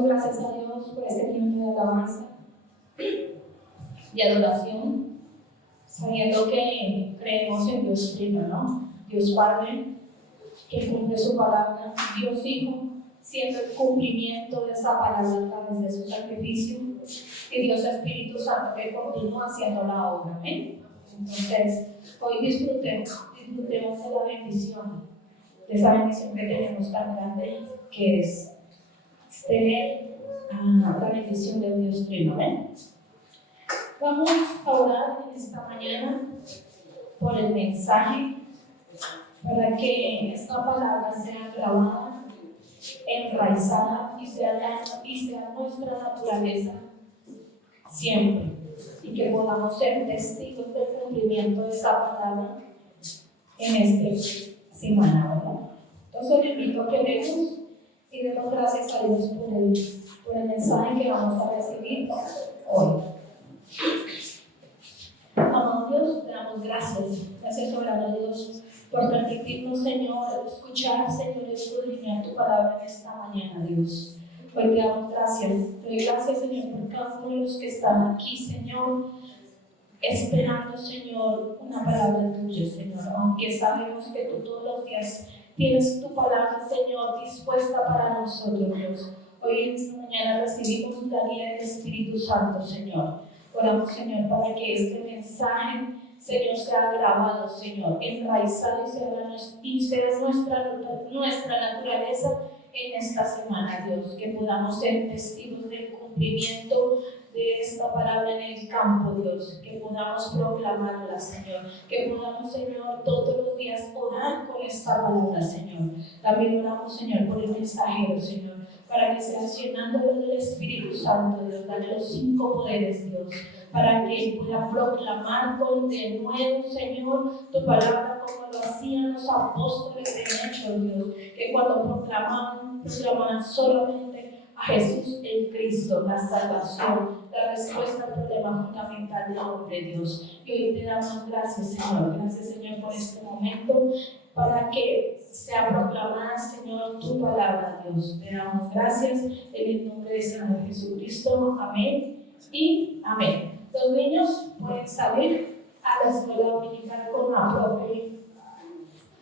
Damos gracias a Dios por este tiempo de alabanza, de adoración, sabiendo que creemos en Dios Trino, ¿no? Dios Padre, que cumple su palabra, Dios Hijo, siendo el cumplimiento de esa palabra a través de su sacrificio, y Dios Espíritu Santo que continúa haciendo la obra. Amén. Entonces, hoy disfrutemos de la bendición, de esa bendición que tenemos tan grande, que es tener la bendición de Dios Trino. Amén. Vamos a orar en esta mañana por el mensaje, para que esta palabra sea grabada, enraizada y sea nuestra naturaleza siempre, y que podamos ser testigos del cumplimiento de esa palabra en esta semana, ¿verdad? Entonces le invito a que oremos y demos gracias a Dios por el mensaje que vamos a recibir hoy. Amado Dios, te damos gracias soberano Dios, por permitirnos, Señor, escuchar, Señor, escudriñar tu palabra en esta mañana, Dios. Hoy te damos gracias. Te doy gracias, Señor, por cada uno de los que están aquí, Señor, esperando, Señor, una palabra tuya, Señor. Aunque sabemos que tú todos los días tienes tu palabra, Señor, dispuesta para nosotros, Dios. Hoy en esta mañana recibimos la guía del Espíritu Santo, Señor. Oramos, Señor, para que este mensaje, Señor, sea grabado, Señor, enraizado y sea nuestra naturaleza en esta semana, Dios, que podamos ser testigos del cumplimiento de esta palabra en el campo, Dios, que podamos proclamarla, Señor, que podamos, Señor, todos los días orar con esta palabra, Señor. También oramos, Señor, por el mensajero, Señor, para que seas llenándolo del Espíritu Santo, Dios, dale los 5 poderes, Dios, para que pueda proclamar con de nuevo, Señor, tu palabra como lo hacían los apóstoles en Hechos, Dios, que cuando proclamaban solamente a Jesús el Cristo, la salvación, la respuesta al problema fundamental del hombre, Dios. Y hoy te damos gracias, Señor. Gracias, Señor, por este momento, para que sea proclamada, Señor, tu palabra, Dios. Te damos gracias en el nombre del Señor Jesucristo. Amén y amén. Los niños pueden salir a la escuela dominical con la profe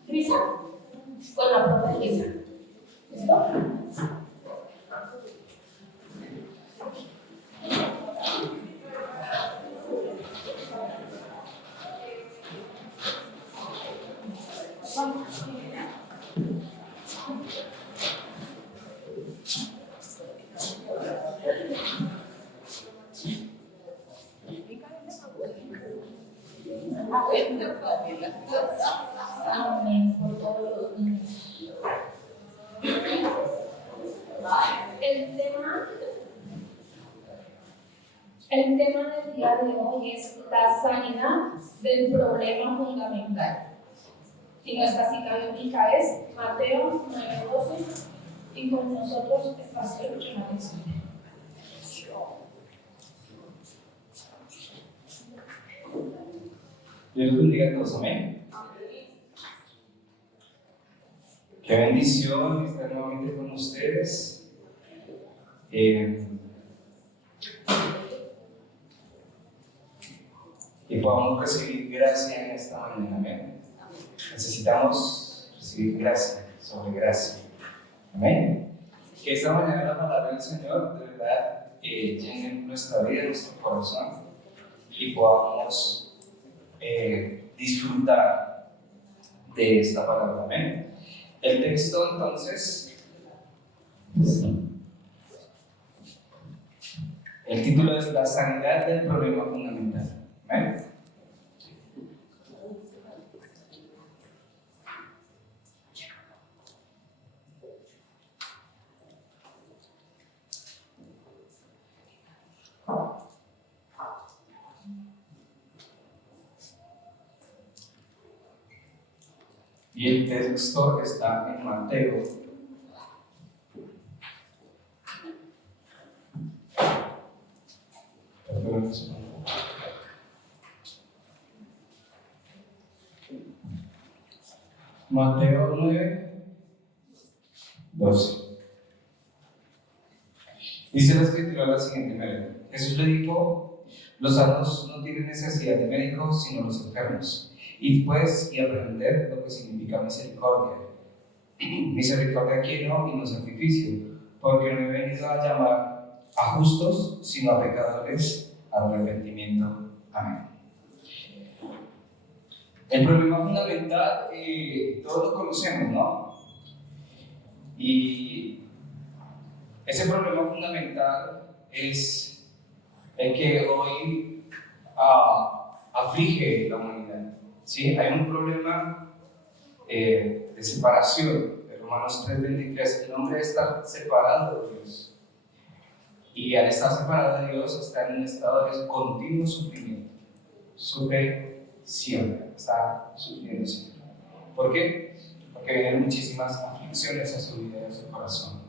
Luisa. Con la profe Luisa. ¿Listo? Amén por todos los niños. El tema del día de hoy es la sanidad del problema fundamental. Y nuestra cita bíblica es Mateo 9:12, y con nosotros el pastor Jonathan Smith. Dios los bendiga a todos, amén. Qué bendición estar nuevamente con ustedes. Y podamos recibir gracia en esta mañana, amén. Necesitamos recibir gracia sobre gracia, amén. Que esta mañana la palabra del Señor de verdad llene nuestra vida, nuestro corazón, y podamos disfrutar de esta palabra, amén. El texto entonces, el título es La sanidad del problema fundamental, amén. Y el texto está en Mateo. Mateo 9:12. Dice la escritura de la siguiente manera: Jesús le dijo: los sanos no tienen necesidad de médicos, sino los enfermos. Id pues y aprended lo que significa misericordia. Misericordia quiero y no sacrificio, porque no he venido a llamar a justos, sino a pecadores al arrepentimiento. Amén. El problema fundamental, todos lo conocemos, ¿no? Y ese problema fundamental es el que hoy aflige la humanidad. ¿Sí? Hay un problema de separación. En Romanos 3:23, el hombre está separado de Dios. Y al estar separado de Dios, está en un estado de continuo sufrimiento. Sufre siempre, está sufriendo siempre. ¿Por qué? Porque vienen muchísimas aflicciones a su vida y a su corazón.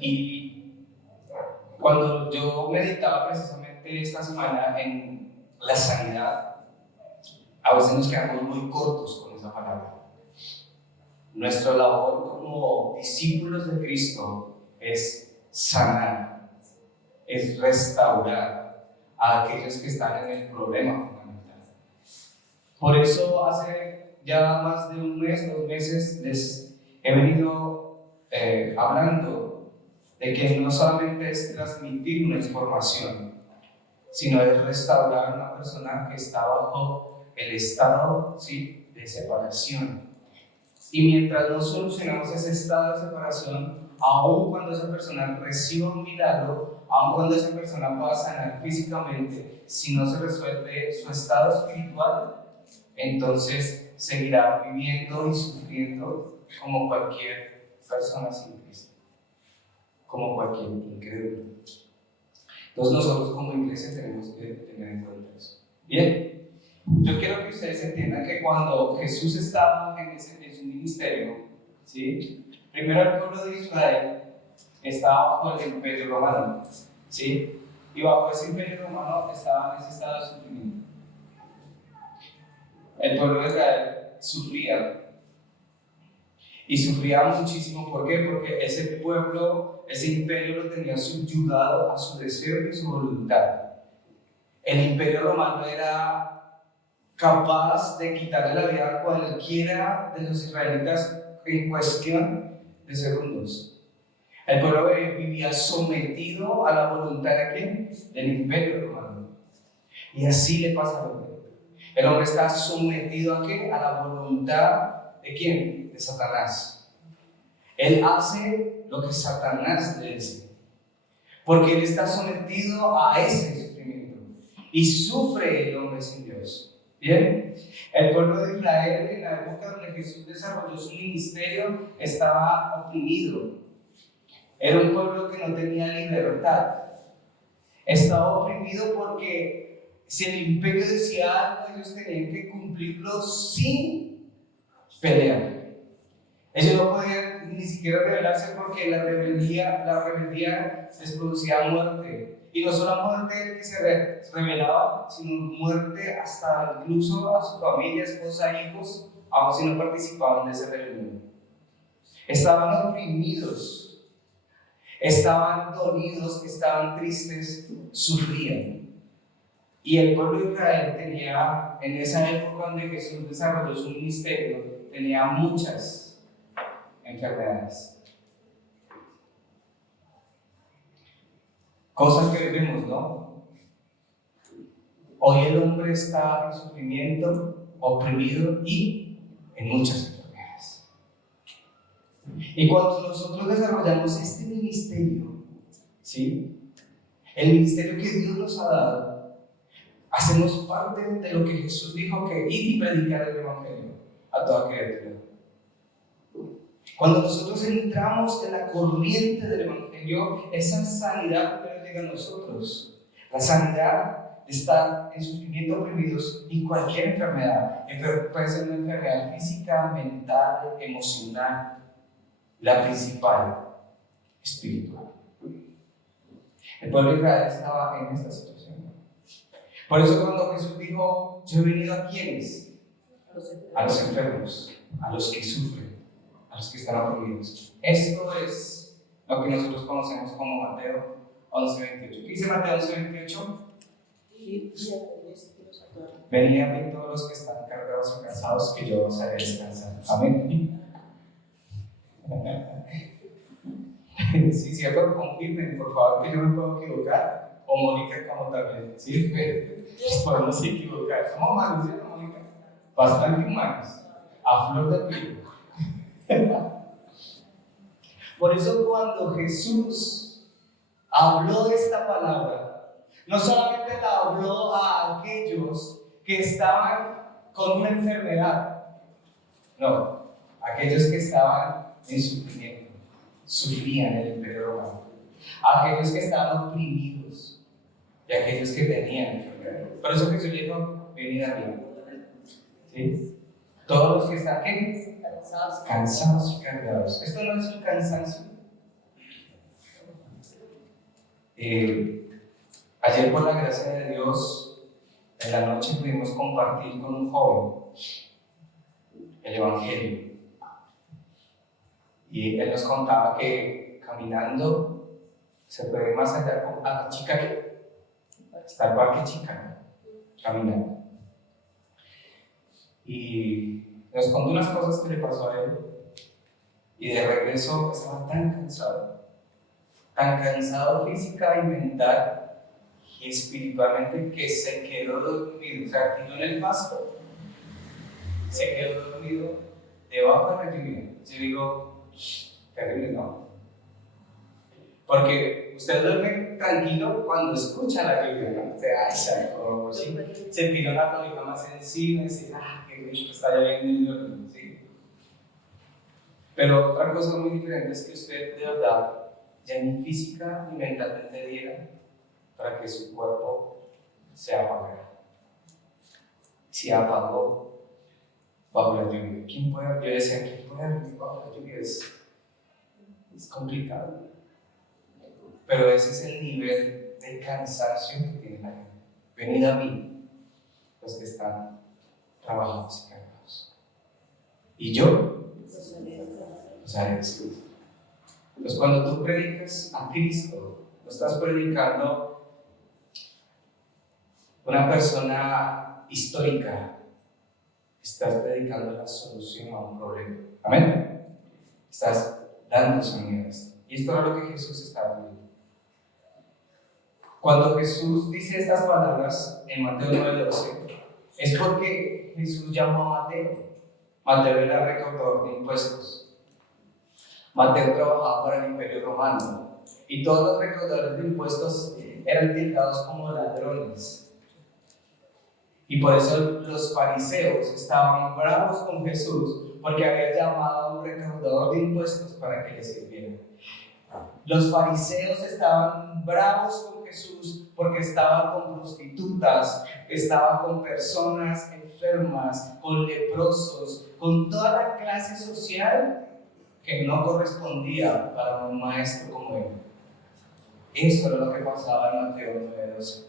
Y cuando yo meditaba precisamente esta semana en la sanidad, a veces nos quedamos muy cortos con esa palabra. Nuestra labor como discípulos de Cristo es sanar, es restaurar a aquellos que están en el problema fundamental. Por eso hace ya más de un mes, 2 meses, les he venido hablando de que no solamente es transmitir una información, sino es restaurar a una persona que está bajo el estado, ¿sí?, de separación. Y mientras no solucionamos ese estado de separación, aun cuando esa persona reciba un milagro, aun cuando esa persona pueda sanar físicamente, si no se resuelve su estado espiritual, entonces seguirá viviendo y sufriendo como cualquier persona sin Cristo, como cualquier incrédulo. Entonces nosotros como iglesia tenemos que tener en cuenta eso. Bien, yo quiero que ustedes entiendan que cuando Jesús estaba en su ministerio, ¿sí?, primero el pueblo de Israel estaba bajo el imperio romano, ¿sí?, y bajo ese imperio romano estaba en ese estado de sufrimiento. El pueblo de Israel sufría, y sufría muchísimo. ¿Por qué? Porque ese pueblo, ese imperio lo tenía subyugado a su deseo y a su voluntad. El imperio romano era capaz de quitarle la vida a cualquiera de los israelitas en cuestión de segundos. El pueblo vivía sometido a la voluntad de ¿quién? Del imperio romano. Y así le pasa al hombre. El hombre está sometido ¿a qué? A la voluntad ¿de quién? De Satanás. Él hace lo que Satanás le dice, porque él está sometido a ese sufrimiento y sufre el hombre sin Dios. Bien, el pueblo de Israel en la época donde Jesús desarrolló su ministerio estaba oprimido. Era un pueblo que no tenía libertad. Estaba oprimido porque si el imperio decía algo, ellos tenían que cumplirlo sin pelear. Ellos no podían ni siquiera rebelarse porque la rebeldía les producía muerte. Y no solo muerte que se rebelaba, sino muerte hasta incluso a su familia, esposa, hijos, aun si no participaban de esa rebelión. Estaban oprimidos, estaban dolidos, estaban tristes, sufrían. Y el pueblo de Israel tenía, en esa época donde Jesús desarrolló su ministerio, tenía muchas enfermedades. Cosas que vemos, ¿no? Hoy el hombre está en sufrimiento, oprimido y en muchas enfermedades. Y cuando nosotros desarrollamos este ministerio, ¿sí?, el ministerio que Dios nos ha dado, hacemos parte de lo que Jesús dijo, que ir y predicar el evangelio a toda criatura. Cuando nosotros entramos en la corriente del evangelio, esa sanidad primero llega a nosotros. La sanidad de estar en sufrimiento, oprimidos, y cualquier enfermedad. Puede ser una enfermedad física, mental, emocional. La principal, espiritual. El pueblo de Israel estaba en esta situación. Por eso cuando Jesús dijo: yo he venido ¿a quiénes? A los enfermos, a los que sufren, a los que están oprimidos. Esto es lo que nosotros conocemos como Mateo 11:28. ¿Qué dice Mateo 11:28? Venid a mí todos los que están cargados y cansados, que yo os haré descansar. Amén. Sí, cierto, confirmen, por favor, que yo me puedo equivocar. O Mónica, como también. Sí, nos podemos equivocar. Somos humanos, ¿sí, Mónica? Bastante humanos. A flor de piel. Por eso, cuando Jesús habló de esta palabra, no solamente la habló a aquellos que estaban con una enfermedad, no, aquellos que estaban en sufrimiento, sufrían el imperio romano, aquellos que estaban oprimidos y aquellos que tenían enfermedad. Por eso Jesús dijo: venid a mí. ¿Sí? Todos los que están ¿qué? Cansados y cargados. Esto no es un cansancio. Ayer, por la gracia de Dios, en la noche pudimos compartir con un joven el Evangelio. Y él nos contaba que caminando se puede ir más allá a Chicago, hasta el parque Chicago, caminando. Y nos contó unas cosas que le pasó a él. Y de regreso estaba tan cansado física y mental y espiritualmente, que se quedó dormido, o sea, tiró en el pasto, se quedó dormido debajo de la lluvia. Yo digo, terrible, ¿no? Porque usted duerme tranquilo cuando escucha la lluvia, ¿no? O sea, como si se tiró la cobija más encima y dice, qué rico, está lloviendo y duerme, ¿sí? Pero otra cosa muy diferente es que usted de verdad ya ni física ni mentalmente diera para que su cuerpo se apagara. Se apagó bajo la lluvia. ¿Quién puede? Yo decía, ¿quién puede dormir bajo la lluvia? Es complicado. Pero ese es el nivel de cansancio que tiene la gente. Venid a mí, los que están trabajados y cargados. Y yo os haré descansar. Entonces, cuando tú predicas a Cristo, no estás predicando una persona histórica, estás predicando la solución a un problema. Amén. Estás dando sanidad a esto. Y esto era lo que Jesús estaba viendo. Cuando Jesús dice estas palabras en Mateo 9:12, es porque Jesús llamó a Mateo. Mateo era recaudador de impuestos. Mateo trabajaba para el imperio romano. Y todos los recaudadores de impuestos eran tildados como ladrones. Y por eso los fariseos estaban bravos con Jesús, porque había llamado a un recaudador de impuestos para que les sirviera. Los fariseos estaban bravos con Jesús porque estaba con prostitutas, estaba con personas enfermas, con leprosos, con toda la clase social que no correspondía para un maestro como él. Eso era lo que pasaba en Mateo 9:12.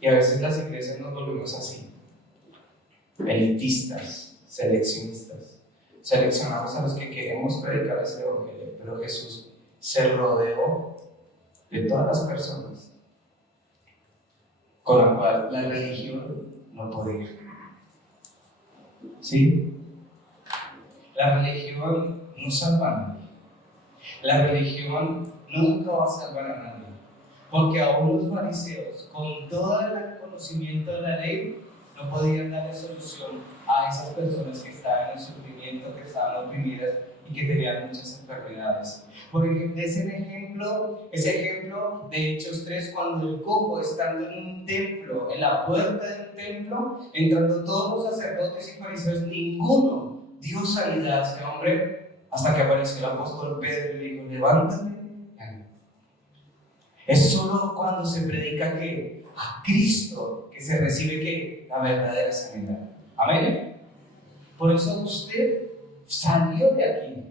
Y a veces las iglesias nos volvemos así, elitistas, seleccionistas. Seleccionamos a los que queremos predicar este evangelio, pero Jesús se rodeó de todas las personas con la cual la religión no podía ir. ¿Sí? La religión no salva a nadie. La religión nunca va a salvar a nadie. Porque aún los fariseos, con todo el conocimiento de la ley, no podían darle solución a esas personas que estaban en sufrimiento, que estaban oprimidas y que tenían muchas enfermedades. Por ejemplo, ese ejemplo de Hechos 3, cuando el cojo, estando en un templo, en la puerta del templo, entrando todos los sacerdotes y fariseos, ninguno dio sanidad a ese hombre, hasta que apareció el apóstol Pedro y le dijo, levántate. Es solo cuando se predica que a Cristo que se recibe que la verdadera sanidad. Amén. Por eso usted salió de aquí,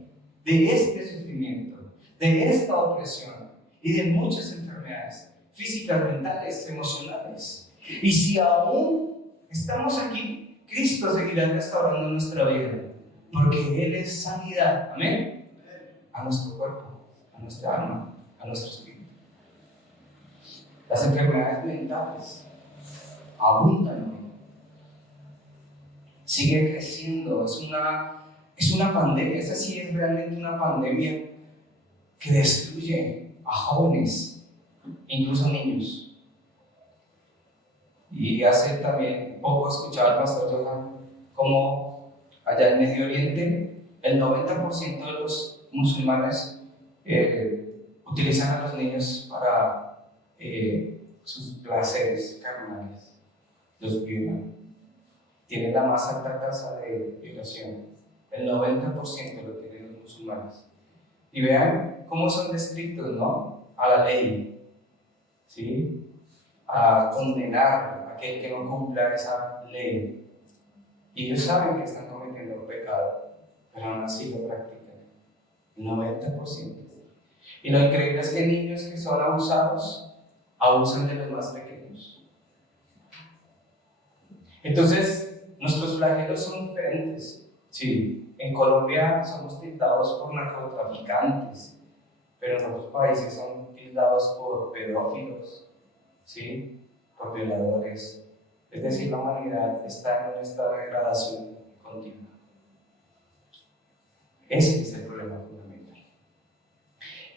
de este sufrimiento, de esta opresión y de muchas enfermedades físicas, mentales, emocionales. Y si aún estamos aquí, Cristo seguirá restaurando nuestra vida, porque Él es sanidad. Amén. a nuestro cuerpo, a nuestra alma, a nuestro espíritu. Las enfermedades mentales abundan hoy. Sigue creciendo, es una pandemia, esa sí es realmente una pandemia que destruye a jóvenes, incluso niños. Y hace también poco escuchaba al pastor Johan como allá en Medio Oriente el 90% de los musulmanes utilizan a los niños para sus placeres carnales, los violan. Tienen la más alta tasa de violación, el 90% lo tienen los musulmanes. Y vean cómo son de estrictos, ¿no? A la ley, ¿sí? A condenar a aquel que no cumpla esa ley. Y ellos saben que están cometiendo un pecado, pero aún así lo practican, el 90%. Y lo increíble es que niños que son abusados, abusan de los más pequeños. Entonces, nuestros flagelos son diferentes. Sí, en Colombia somos tildados por narcotraficantes, pero en otros países son tildados por pedófilos, ¿sí? Por violadores. Es decir, la humanidad está en un estado de degradación continua. Ese es el problema fundamental.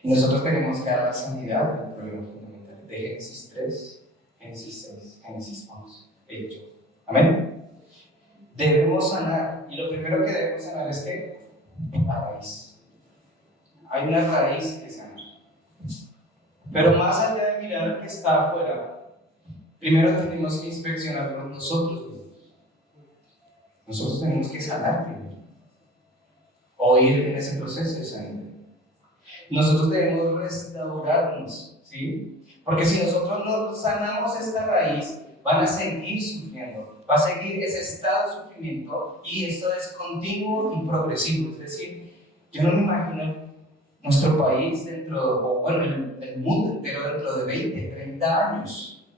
Y nosotros tenemos que dar la sanidad del problema fundamental de Génesis 3, Génesis 6, Génesis 11, hecho. Amén. Debemos sanar, y lo primero que debemos sanar es que la raíz. Hay una raíz que sanar. Pero más allá de mirar al que está afuera, primero tenemos que inspeccionarnos nosotros mismos. Nosotros tenemos que sanar primero, o ir en ese proceso de sanidad. Nosotros debemos restaurarnos, ¿sí? Porque si nosotros no sanamos esta raíz, van a seguir sufriendo, va a seguir ese estado de sufrimiento, y esto es continuo y progresivo. Es decir, yo no me imagino nuestro país el mundo entero dentro de 20, 30 años,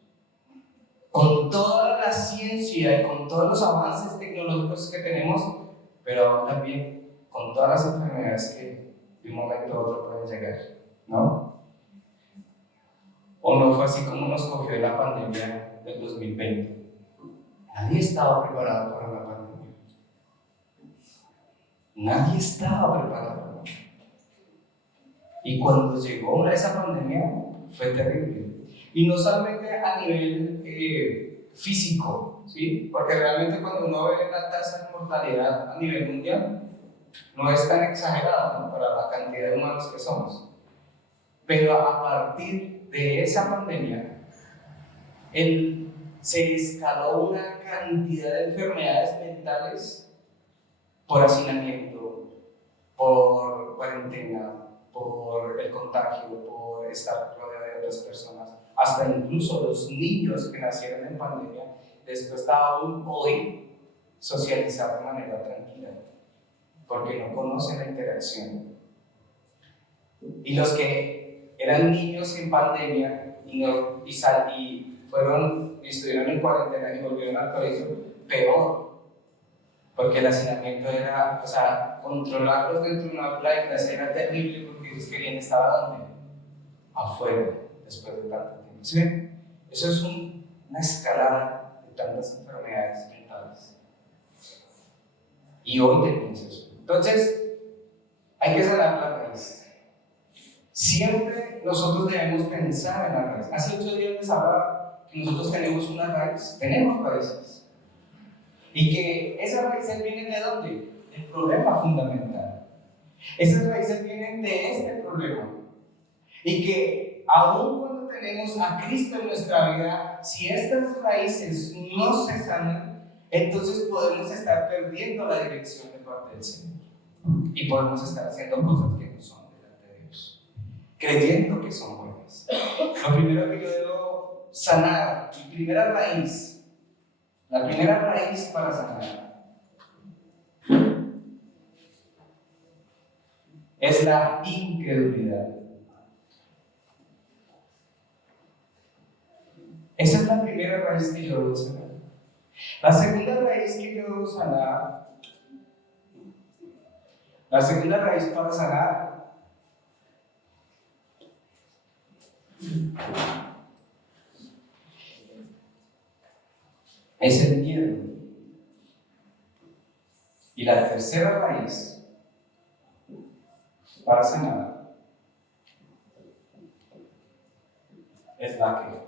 con toda la ciencia y con todos los avances tecnológicos que tenemos, pero también con todas las enfermedades que de un momento a otro pueden llegar, ¿no? ¿O no fue así como nos cogió la pandemia del 2020? Nadie estaba preparado para la pandemia. Nadie estaba preparado. Y cuando llegó esa pandemia, fue terrible. Y no solamente a nivel físico, ¿sí? Porque realmente cuando uno ve la tasa de mortalidad a nivel mundial, no es tan exagerado, ¿no? Para la cantidad de humanos que somos. Pero a partir de esa pandemia, se escaló una cantidad de enfermedades mentales por hacinamiento, por cuarentena, por el contagio, por estar rodeado de otras personas, hasta incluso los niños que nacieron en pandemia, después aún hoy socializar de manera tranquila, porque no conocen la interacción. Y los que eran niños en pandemia y estuvieron en cuarentena y volvieron al colegio, peor, porque el hacinamiento era, controlarlos dentro de una aula de clase era terrible, porque ellos querían estar ¿a dónde? Afuera, después de tanto tiempo. ¿Sí? Eso es una escalada de tantas enfermedades mentales. Y hoy tenemos eso. Entonces, hay que sanar la raíz. Siempre nosotros debemos pensar en la raíz. Hace 8 días les hablaba que nosotros tenemos una raíz, tenemos raíces. Y que esas raíces vienen ¿de dónde? Del problema fundamental. Esas raíces vienen de este problema. Y que aun cuando tenemos a Cristo en nuestra vida, si estas raíces no se sanan, entonces podemos estar perdiendo la dirección de parte del Señor. Y podemos estar haciendo cosas que no son delante de Dios, creyendo que son buenas. Lo primero que yo debo sanar, la primera raíz para sanar, es la incredulidad. Esa es la primera raíz que yo debo sanar. La segunda raíz que yo debo sanar, la segunda raíz para sanar Es el miedo. Y la tercera raíz para sanar es la que.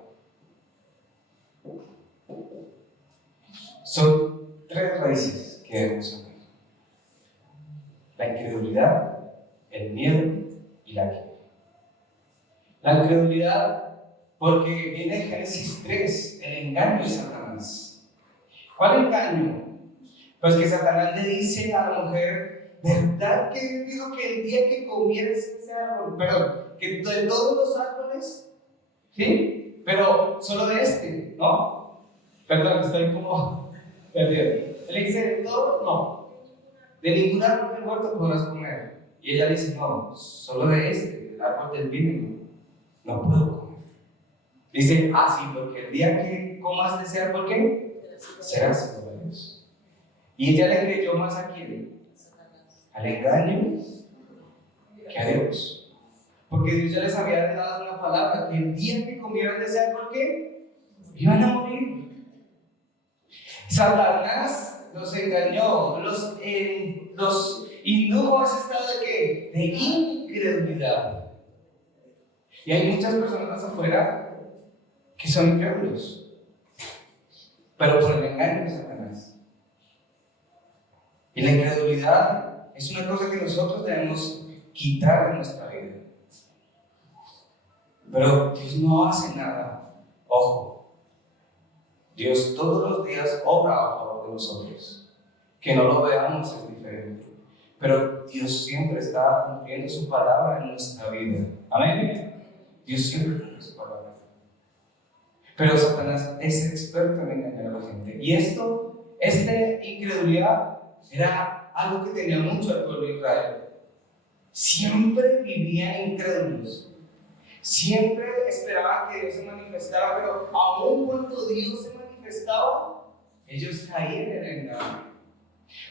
Son tres raíces que debemos saber: la incredulidad, el miedo y la que. La incredulidad, porque viene Génesis 3, el engaño de Satanás. ¿Cuál engaño? Pues que Satanás le dice a la mujer: ¿verdad que Dios dijo que el día que comieras ese árbol, perdón, que de todos los árboles, sí, pero solo de este, ¿no? Perdón, estoy como perdido. Él le dice: de todo, no, de ningún árbol del huerto podrás comer. Y ella le dice: no, solo de este, del árbol del vino, no puedo comer. Dice: ah, sí, porque el día que comas de ese árbol, ¿qué? Serás como Dios. Y ella le creyó más a quién? Al engaño que a Dios. Porque Dios ya les había dado una palabra: que el día que comieran de ese árbol, ¿qué? Iban a morir. Satanás los engañó, los indujo a ese estado de ¿qué? De incredulidad. Y hay muchas personas afuera que son incrédulos, pero por el engaño de Satanás. Y la incredulidad es una cosa que nosotros debemos quitar de nuestra vida. Pero Dios no hace nada. Ojo, Dios todos los días obra a favor de nosotros. Que no lo veamos es diferente. Pero Dios siempre está cumpliendo su palabra en nuestra vida. Amén. Dios siempre cumple su palabra. Pero Satanás es experto en engañar a la gente. Y esta incredulidad era algo que tenía mucho el pueblo de Israel. Siempre vivían incrédulos. Siempre esperaban que Dios se manifestara, pero aun cuando Dios se manifestaba, ellos caían en el engaño.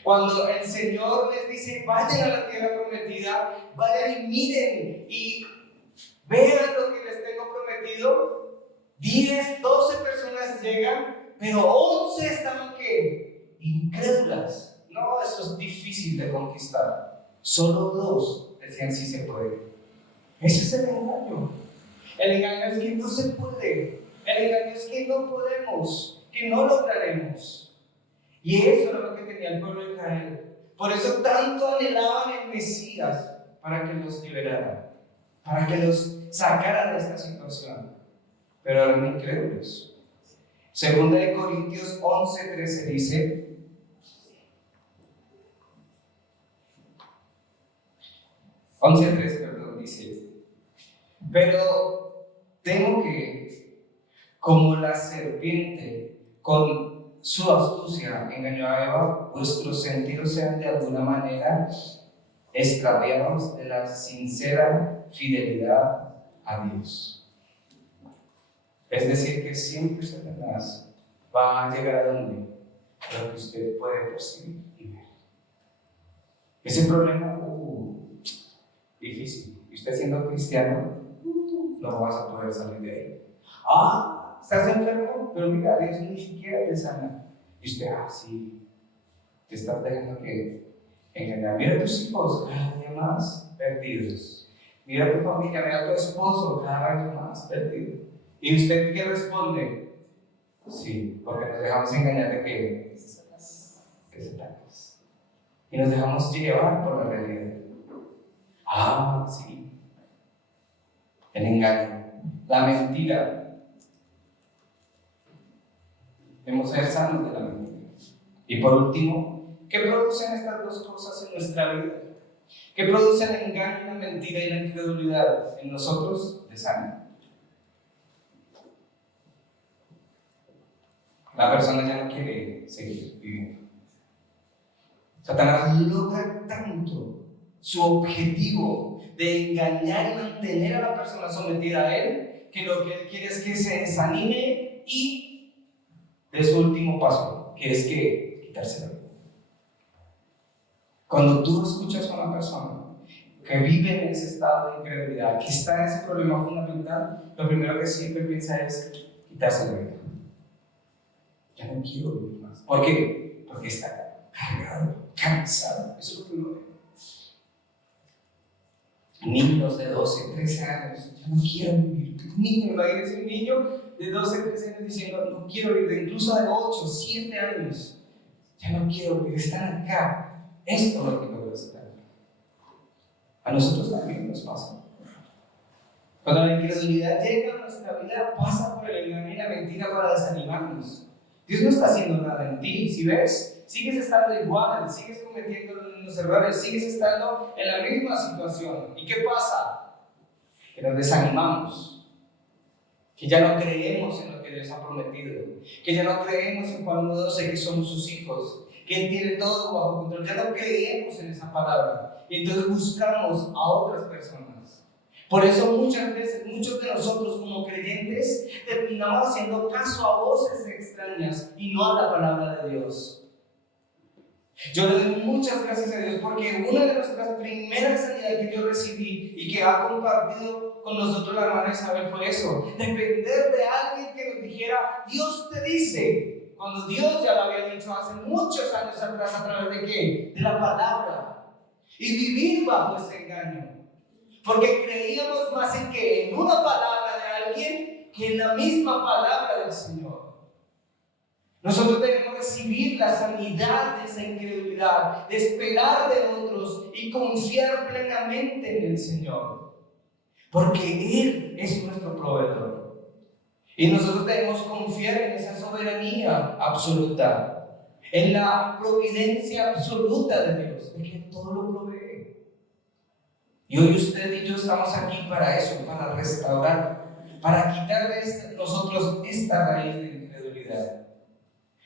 Cuando el Señor les dice: vayan a la tierra prometida, vayan y miren y vean lo que les tengo prometido, 10, 12 personas llegan, pero 11 estaban ¿qué? Incrédulas. No, eso es difícil de conquistar. Solo 2 decían: sí se puede. Ese es el engaño. El engaño es que no se puede. El engaño es que no podemos, que no lograremos. Y eso era lo que tenía el pueblo de Israel. Por eso tanto anhelaban el Mesías, para que los liberara, para que los sacara de esta situación. Pero eran incrédulos. Segunda de Corintios 11:13 dice: 11:3, perdón, dice: pero temo que, como la serpiente con su astucia engañó a Eva, vuestros sentidos sean de alguna manera extraviados de la sincera fidelidad a Dios. Es decir, que siempre Satanás va a llegar a donde lo que usted puede percibir y ver. Ese problema, difícil. Y usted, siendo cristiano, no vas a poder salir de ahí. Ah, ¿estás enfermo? Pero mira, Dios ni siquiera te sana. Y usted: ah, sí, te estás dejando que engañar. Mira a tus hijos cada día más perdidos. Mira a tu familia, mira a tu esposo cada vez más perdido. ¿Y usted qué responde? Sí, porque nos dejamos engañar de que Satanás. Y nos dejamos llevar por la realidad. Ah, sí. El engaño, la mentira. Debemos ser sanos de la mentira. Y por último, ¿qué producen estas dos cosas en nuestra vida? ¿Qué produce el engaño, la mentira y la incredulidad en nosotros? Desánimo. La persona ya no quiere seguir viviendo. Satanás logra tanto su objetivo de engañar y mantener a la persona sometida a él, que lo que él quiere es que se desanime y dé su último paso, que es que quitarse la vida. Cuando tú escuchas a una persona que vive en ese estado de incredulidad, que está en ese problema fundamental, lo primero que siempre piensa es quitarse la vida. Ya no quiero vivir más. ¿Por qué? Porque está cargado, cansado. Eso es lo que uno ve. Niños de 12, 13 años, ya no quiero vivir. Imagínense un niño de 12, 13 años diciendo, no quiero vivir, incluso de 8, 7 años, ya no quiero vivir, están acá. Esto es lo que no estar. A nosotros también nos pasa. Cuando la incredulidad llega a nuestra vida, pasa por el engaño y la mentira para desanimarnos. Dios no está haciendo nada en ti, ¿sí ves? Sigues estando igual, sigues cometiendo los errores, sigues estando en la misma situación. ¿Y qué pasa? Que nos desanimamos, que ya no creemos en lo que Dios ha prometido, que ya no creemos en Juan 1:12 que somos sus hijos, que Él tiene todo bajo control, ya no creemos en esa palabra. Y entonces buscamos a otras personas. Por eso muchas veces, muchos de nosotros como creyentes terminamos haciendo caso a voces extrañas y no a la palabra de Dios. Yo le doy muchas gracias a Dios porque una de nuestras primeras sanidades que yo recibí y que ha compartido con nosotros la hermana Isabel fue eso, depender de alguien que nos dijera, Dios te dice, cuando Dios ya lo había dicho hace muchos años atrás, ¿a través de qué? De la palabra. Y vivir bajo ese engaño. Porque creíamos más en que en una palabra de alguien que en la misma palabra del Señor. Nosotros debemos recibir la sanidad de esa incredulidad, de esperar de otros y confiar plenamente en el Señor. Porque Él es nuestro proveedor. Y nosotros debemos confiar en esa soberanía absoluta, en la providencia absoluta de Dios, de que todo lo provee. Y hoy usted y yo estamos aquí para eso, para restaurar, para quitar de nosotros esta raíz de incredulidad.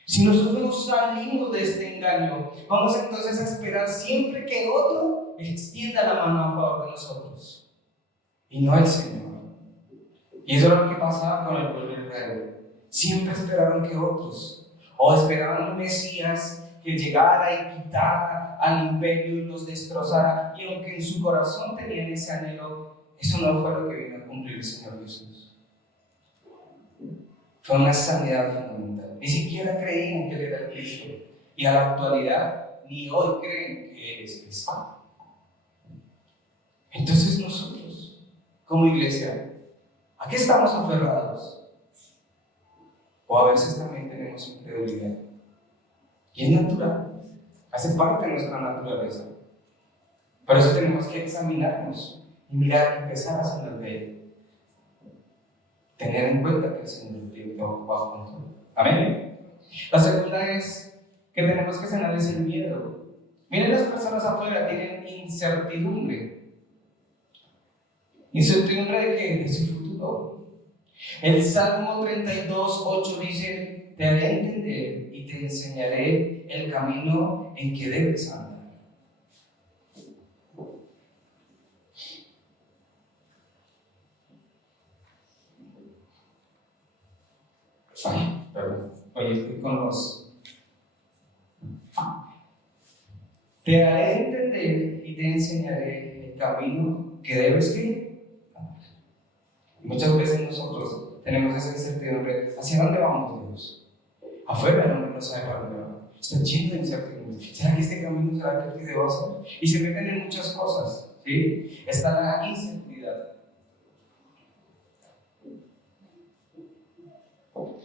Si nosotros no salimos de este engaño, vamos entonces a esperar siempre que otro extienda la mano a favor de nosotros y no el Señor. Y eso es lo que pasaba con el pueblo de Israel. Siempre esperaron que otros, o esperaban un Mesías que llegara y quitara al imperio y los destrozara, y aunque en su corazón tenían ese anhelo, eso no fue lo que vino a cumplir el Señor Jesús. Fue una sanidad fundamental. Ni siquiera creían que Él era el Cristo, y a la actualidad ni hoy creen que Él es Cristo. Entonces nosotros, como iglesia, ¿a qué estamos aferrados? O a veces también tenemos incredulidad. Y es natural, hace parte de nuestra naturaleza. Por eso tenemos que examinarnos y mirar, empezar a sanar de Él. Tener en cuenta que el Señor tiene todo bajo control. Amén. La segunda es que tenemos que sanar el miedo. Miren, las personas afuera tienen incertidumbre. ¿Incertidumbre de qué? De su futuro. El Salmo 32:8 dice: te haré entender y te enseñaré el camino en que debes andar. Ay, perdón. Oye, estoy con los... Te haré entender y te enseñaré el camino que debes ir. Muchas veces nosotros tenemos esa incertidumbre. ¿Hacia dónde vamos, Dios? Afuera el hombre no sabe para dónde va. Está lleno de incertidumbre. ¿Será que este camino será el que debo hacer? Y se meten en muchas cosas, ¿sí? Está la inseguridad.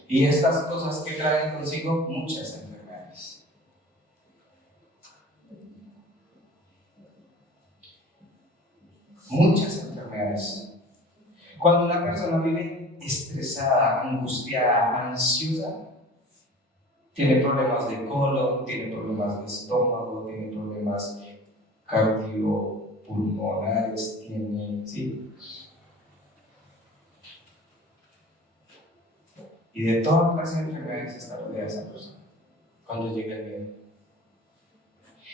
Y estas cosas que traen consigo muchas enfermedades. Muchas enfermedades. Cuando una persona vive estresada, angustiada, ansiosa, tiene problemas de colon, tiene problemas de estómago, tiene problemas cardiopulmonares, tiene, ¿sí? Y de toda clase de enfermedades está rodeada esa persona cuando llega el miedo.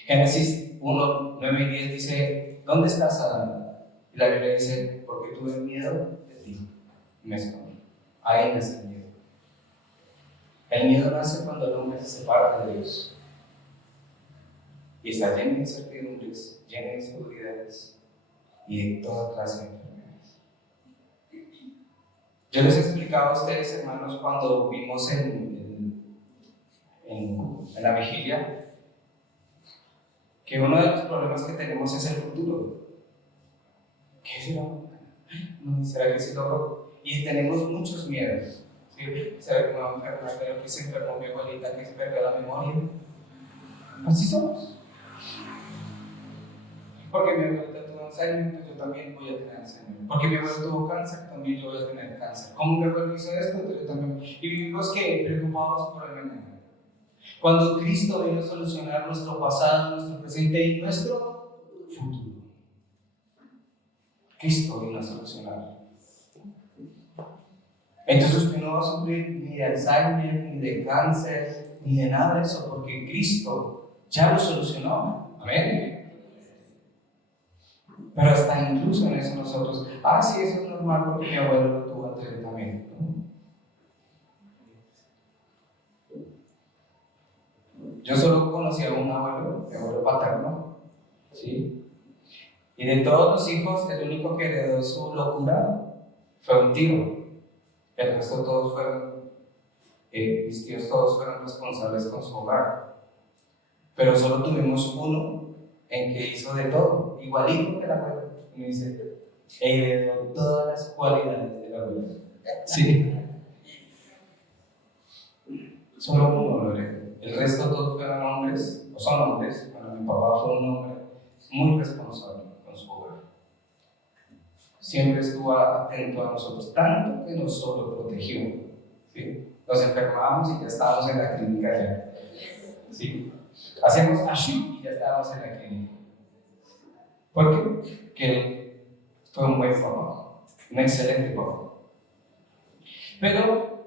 Génesis 1, 9 y 10 dice: ¿dónde estás, Adán? Y la Biblia dice: porque tuve miedo de ti y me escondí. Ahí nace el miedo. El miedo nace cuando el hombre se separa de Dios y está lleno de incertidumbres, lleno de inseguridades. y de toda clase de enfermedades. Yo les he explicado a ustedes, hermanos, cuando vimos en la vigilia, que uno de los problemas que tenemos es el futuro. ¿Qué será? No, ¿será que sí logro? Y tenemos muchos miedos. ¿Sí? ¿Será que me va a enfermar? Pero que se enfermó mi abuelita, que se perdió la memoria. Así somos. Porque mi abuelita tuvo Alzheimer, pues yo también voy a tener Alzheimer. Porque mi abuelo tuvo cáncer, también yo voy a tener cáncer. ¿Cómo mi abuelo hizo esto? Yo también. Y vivimos que preocupados por el mañana. Cuando Cristo vino a solucionar nuestro pasado, nuestro presente y nuestro futuro. Cristo vino a solucionar. Entonces usted no va a sufrir ni de Alzheimer, ni de cáncer, ni de nada de eso, porque Cristo ya lo solucionó. Amén. Pero hasta incluso en eso nosotros, sí, eso es normal porque mi abuelo lo tuvo antes también. Yo solo conocí a un abuelo, mi abuelo paterno, ¿sí? Y de todos los hijos, el único que heredó su locura fue un tío. El resto todos fueron, mis tíos todos fueron responsables con su hogar. Pero solo tuvimos uno en que hizo de todo, igualito que el abuelo. Y me dice, heredó todas las cualidades del abuelo. Sí. Solo uno lo heredó. El resto todos fueron hombres, o son hombres. Bueno, mi papá fue un hombre muy responsable con su hogar. Siempre estuvo atento a nosotros, tanto que nos sobreprotegió. ¿Sí? Nos enfermábamos y ya estábamos en la clínica ya. ¿Sí? Hacemos así y ya estábamos en la clínica. ¿Por qué? Porque fue un buen papá, un excelente papá. Pero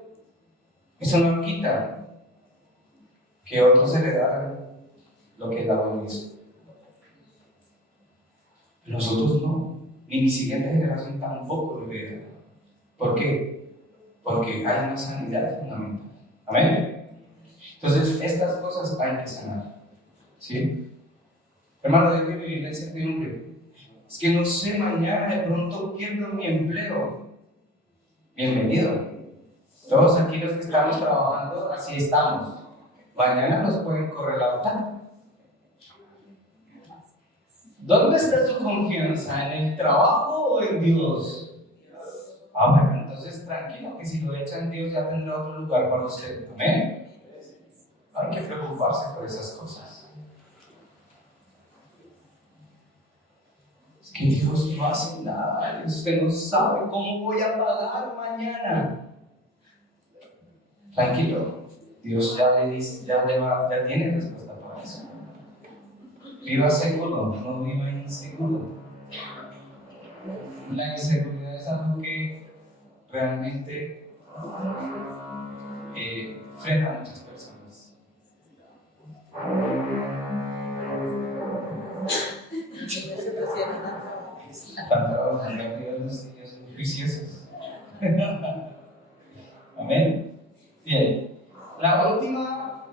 eso no quita que otros heredaran lo que el abuelo hizo. Nosotros no, ni mi siguiente generación tampoco lo hereda. ¿Por qué? Porque hay una sanidad fundamental. ¿Amén? Entonces, estas cosas hay que sanar. ¿Sí? Hermano, hay que vivir la incertidumbre. Es que no sé, mañana de pronto pierdo mi empleo. Bienvenido. Todos aquí los que estamos trabajando, así estamos. Mañana nos pueden correr la botana. ¿Dónde está su confianza? ¿En el trabajo o en Dios? Bueno, entonces tranquilo, que si lo echan, Dios ya tendrá otro lugar para usted. Amén. Hay que preocuparse por esas cosas. Es que Dios no hace nada. Usted no sabe cómo voy a pagar mañana. Tranquilo, Dios ya le dice, ya tiene respuesta para eso. Viva seguro, no viva inseguro. La inseguridad es algo que realmente frena a muchas personas. Están trabajando aquí los niños juiciosos. Amén. Bien. La última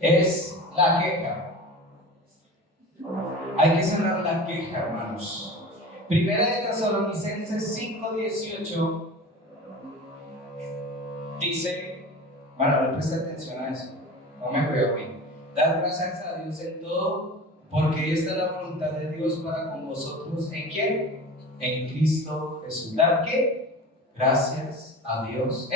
es la queja. Hay que sanar la queja, hermanos. Primera de Tesalonicenses 5:18 dice, bueno, presta atención a eso, no me veo a mí. Dar gracias a Dios en todo, porque esta es la voluntad de Dios para con vosotros. ¿En quién? En Cristo Jesús. ¿Dar qué? Gracias a Dios.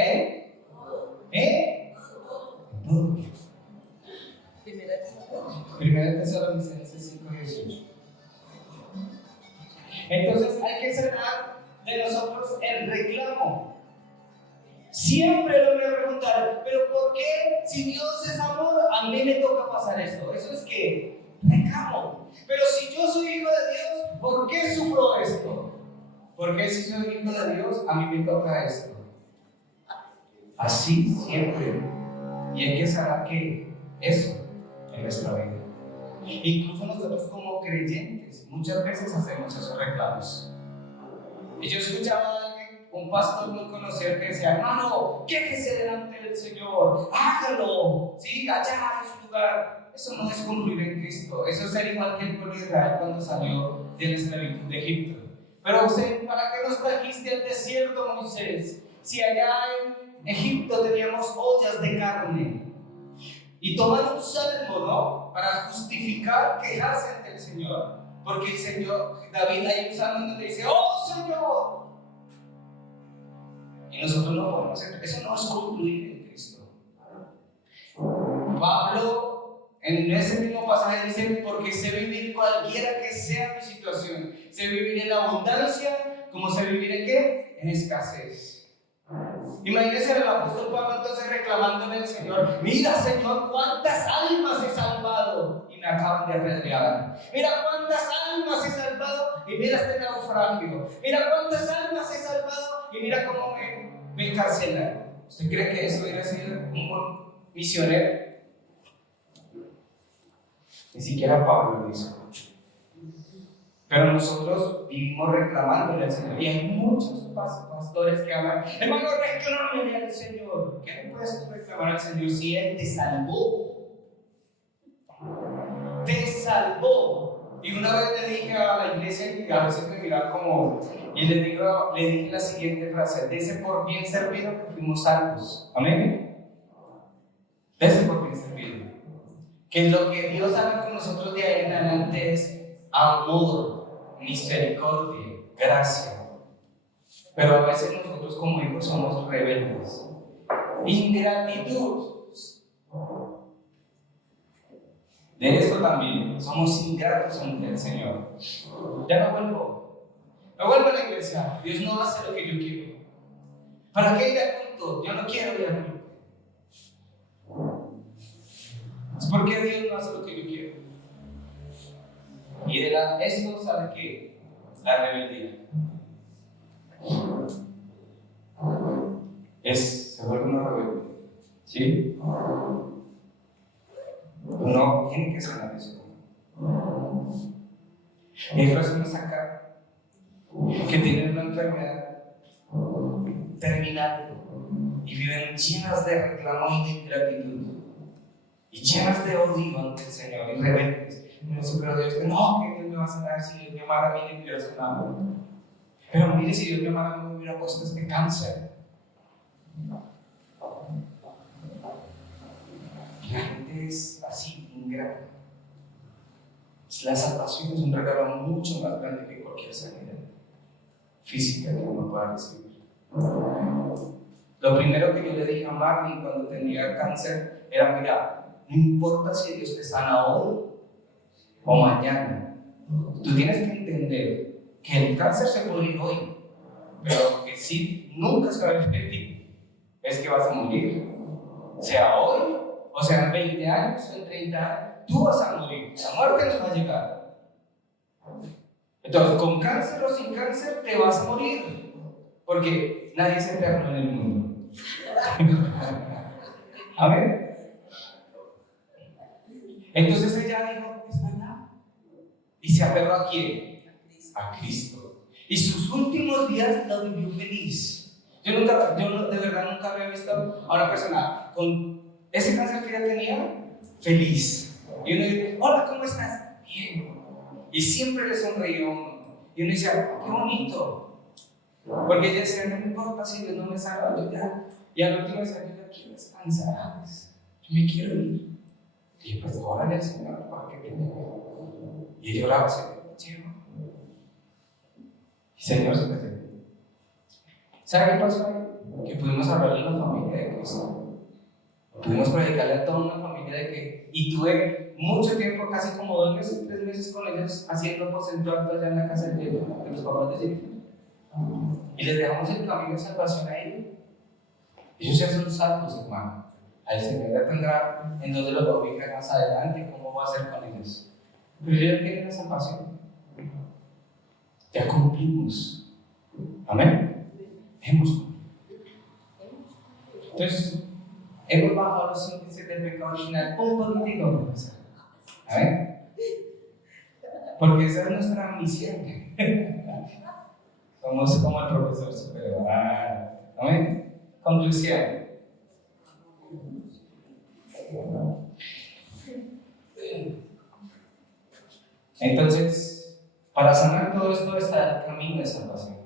Todo. Primera de Tesalonicenses 5:18. Entonces hay que sacar de nosotros el reclamo. Siempre el hombre va a preguntar, pero ¿por qué si Dios es amor, a mí me toca pasar esto? Eso es que reclamo. Pero si yo soy hijo de Dios, ¿por qué sufro esto? ¿Por qué si soy hijo de Dios, a mí me toca esto? Así siempre. Y hay que saber que eso en nuestra vida. Incluso nosotros como creyentes muchas veces hacemos esos reclamos. Y yo escuchaba a alguien, un pastor muy conocido, que decía, hermano, quéjese delante del Señor, hágalo, sí, allá en su lugar. eso no es concluir en Cristo. Eso es ser igual que el pueblo de Israel cuando salió de la esclavitud de Egipto. Pero ¿para qué nos trajiste al desierto, Moisés? Si allá en Egipto teníamos ollas de carne. Y tomar un salmo, ¿no? Para justificar, quejarse ante el Señor. Porque el Señor, David, hay un salmo donde dice, ¡oh Señor! Y nosotros no podemos hacer. Eso no es concluir en Cristo. Pablo, en ese mismo pasaje dice, porque sé vivir cualquiera que sea mi situación. Sé vivir en abundancia, como sé vivir en ¿qué? En escasez. Imagínense el apóstol Pablo entonces reclamándole al Señor, mira Señor, cuántas almas he salvado y me acaban de apedrear. Mira cuántas almas he salvado y mira este naufragio. Mira cuántas almas he salvado y mira cómo me encarcelan. ¿Usted cree que eso hubiera sido un buen misionero? Ni siquiera Pablo lo hizo. Pero nosotros vivimos reclamándole al Señor. Y hay muchos pastores que hablan, hermano, reclámale al Señor. ¿Qué le puedes reclamar al Señor si Él te salvó? Te salvó. Y una vez le dije a la iglesia, y a veces me miran como, y le dije la siguiente frase: dese por bien servido que fuimos salvos. Amén. Dese por bien servido. Que lo que Dios haga con nosotros de ahí en adelante es amor, misericordia, gracia. Pero a veces nosotros como hijos somos rebeldes. Ingratitud. De esto también, somos ingratos ante el Señor. Ya no vuelvo a la iglesia. Dios no hace lo que yo quiero. ¿Para qué ir a culto? Yo no quiero ir a culto. Es porque Dios no hace lo que yo quiero. Y de eso sale que la rebeldía se vuelve una rebelde, ¿sí? Uno tiene que sanar eso. Y hay personas acá que tienen una enfermedad terminal y viven llenas de reclamo y de ingratitud y llenas de odio ante el Señor y rebeldes. No sé, pero Dios, no, que Dios me va a sanar si Dios me amara a mí me hubiera sanado. Pero mire, si Dios me amara a mí me hubiera puesto este cáncer. La gente es así, ingrata. La salvación es un regalo mucho más grande que cualquier sanidad física que uno pueda recibir. Lo primero que yo le dije a Marlene cuando tenía cáncer era: mira, no importa si Dios te sana hoy o mañana, tú tienes que entender que el cáncer se puede ir hoy, pero que si nunca se va a repetir, es que vas a morir, sea hoy, o sea en 20 años, o en 30 años, tú vas a morir, la muerte nos va a llegar. Entonces, con cáncer o sin cáncer, te vas a morir, porque nadie es eterno en el mundo. Amén. Entonces ella dijo: es verdad. ¿Y se aferró a quién? A Cristo. Y sus últimos días lo vivió feliz. Yo de verdad nunca había visto a una persona con ese cáncer que ella tenía feliz. Y uno dice: hola, ¿cómo estás? Bien. Y siempre le sonreía a uno. Y uno decía: qué bonito. Porque ella decía: no me importa si Dios no me sana, yo ya. Y al último decía: yo ya quiero descansar. Yo me quiero ir. Y pues órale al Señor para que venga. Y ella oraba: Señor, lleva. Y Señor se me dio. ¿Sabe qué pasó ahí? Que pudimos hablarle a la familia de Cristo. Pudimos predicarle a toda una familia de que. Y tuve mucho tiempo, casi como 2 meses, 3 meses con ellos, haciendo porcentual allá en la casa de los papás de Jennifer. Y les dejamos el camino de salvación a ellos. Ellos ya son salvos, hermano. El Señor ya tendrá en dónde los va a ubicar más adelante, cómo va a hacer con ellos. Pero ellos ya tienen la salvación. Ya cumplimos. Amén. Hemos cumplido. Entonces, hemos bajado los índices del pecado original un poquitico. Amén. Porque esa es nuestra misión. Somos como el profesor superior. Amén. Conclusión. Entonces, para sanar todo esto está el camino de salvación.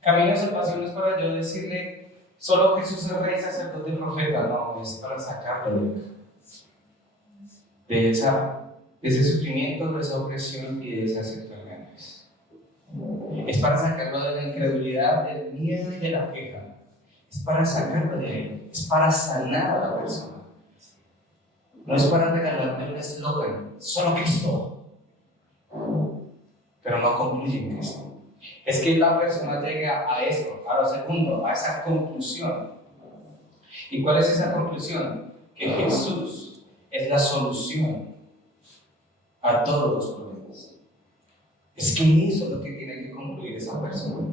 Camino de salvación no es para yo decirle solo Jesús es rey, sacerdote y profeta, no, es para sacarlo de ese sufrimiento, de esa opresión y de esas enfermedades. Es para sacarlo de la incredulidad, del miedo y de la queja. Es para sacarlo de ahí, es para sanar a la persona. No es para regalarle un eslogan, solo Cristo, pero no concluye en Cristo. Es que la persona llegue a esto, a lo segundo, a esa conclusión. ¿Y cuál es esa conclusión? Que Jesús es la solución a todos los problemas. Es que eso es lo que tiene que concluir esa persona.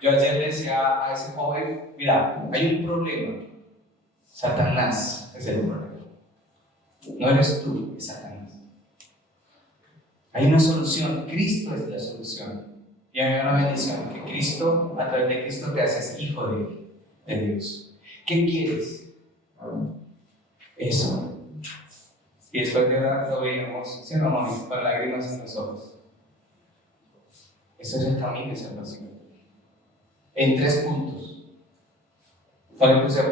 Yo ayer le decía a ese joven, mira, hay un problema. Satanás es el problema. No eres tú, es Satanás. Hay una solución, Cristo es la solución. Y hay una bendición, que Cristo, a través de Cristo te haces hijo de Dios. ¿Qué quieres? Eso. Y después de orar lo veíamos, ¿sí o no, mami? Con lágrimas en los ojos. Eso es el camino de salvación. En 3 puntos. Entonces,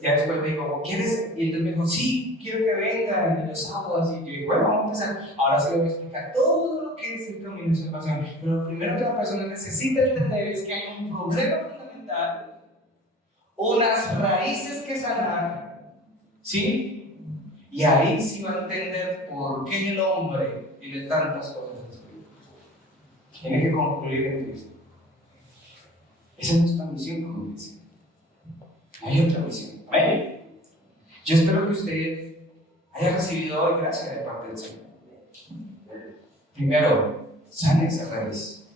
ya después me dijo, ¿quieres? Y entonces me dijo, sí, quiero que vengan los sábados. Y yo dije, bueno, vamos a empezar. Ahora sí voy a explicar todo lo que es el camino de salvación. Pero lo primero que la persona necesita entender es que hay un problema fundamental, unas raíces que sanar, ¿sí? Y ahí sí va a entender por qué el hombre tiene tantas cosas en su vida. Tiene que concluir en Cristo. Esa es nuestra misión como iglesia. Hay otra misión. Amén. Yo espero que usted haya recibido hoy gracia de parte del Señor. Primero, sane esa raíz.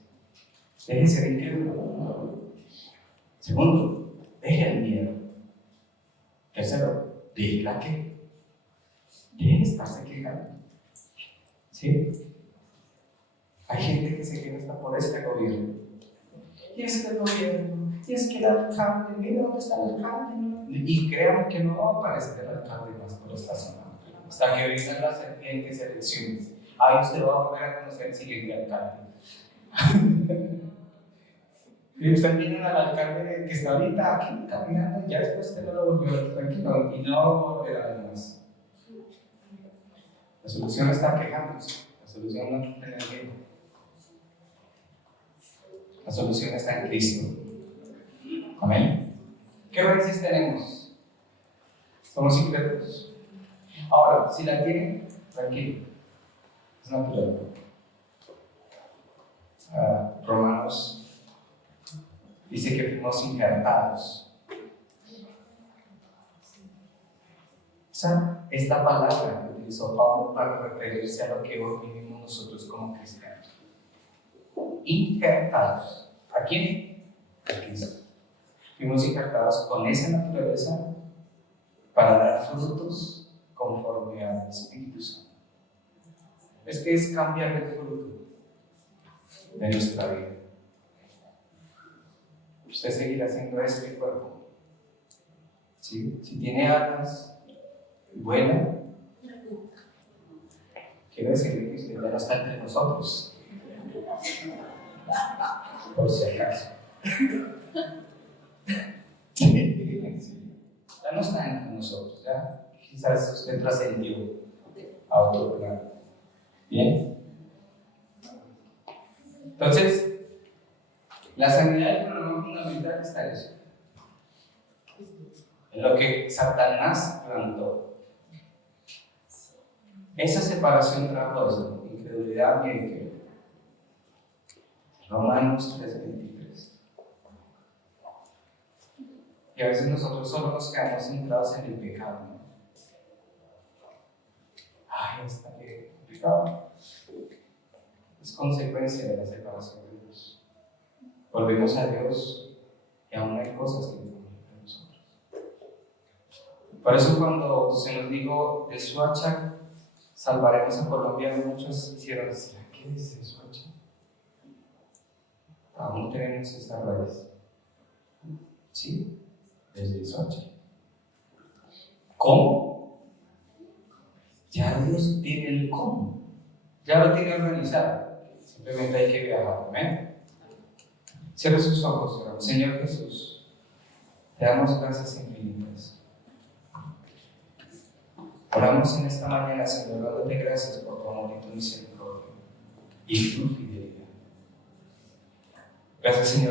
Deje de ser incrédulo. Segundo, deje el miedo. Tercero, deje la queja. Deje de estarse quejando. ¿Sí? Hay gente que se queja hasta por este gobierno. Y es que el gobierno, y es que el alcalde, mira dónde está el alcalde. Y créanme que no va a aparecer el alcalde más por esta zona. Hasta que vengan las siguientes elecciones. Ahí usted va a volver a conocer el siguiente alcalde. Y usted viene al alcalde que está ahorita aquí caminando, y ya después usted no lo volvió a ver tranquilo y no va a volver a ver más. La solución no está quejándose, la solución no es tener miedo. La solución está en Cristo. Amén. ¿Qué raíces tenemos? Somos incrédulos. Ahora, si la tienen, tranquilo. Es natural. Romanos dice que fuimos injertados. Esa es la palabra que utilizó Pablo para referirse a lo que hoy vivimos nosotros como cristianos. Injertados. ¿A quién? A Cristo. Fuimos injertados con esa naturaleza para dar frutos conforme al Espíritu Santo. Es que es cambiar el fruto de nuestra vida. Usted seguirá haciendo este cuerpo. ¿Sí? Si tiene alas, vuela. Quiero decirle que usted ya no está entre nosotros. Por si acaso. Ya no está entre nosotros, ya. Quizás usted trascendió a otro plano. Bien. Entonces, la sanidad del problema fundamental está en eso. En lo que Satanás plantó. Esa separación trajo eso, incredulidad y incredulidad. Romanos 3:23. Y a veces nosotros solo nos quedamos centrados en el pecado, ¿no? Ay, está que el pecado es consecuencia de la separación de Dios. Volvemos a Dios y aún hay cosas que dependen de nosotros. Por eso cuando se nos dijo de Soacha salvaremos a Colombia, muchos hicieron, ¿será que es de Soacha? Aún tenemos esa raíz. ¿Sí? Desde Soacha. ¿Cómo? Ya Dios tiene el cómo. Ya lo tiene organizado. Simplemente hay que viajar. Amén. Cierra sus ojos, oramos. Señor Jesús, te damos gracias infinitas. Oramos en esta mañana, Señor, dándote gracias por tu amor y tu misericordia y tu fidelidad. Gracias, Señor.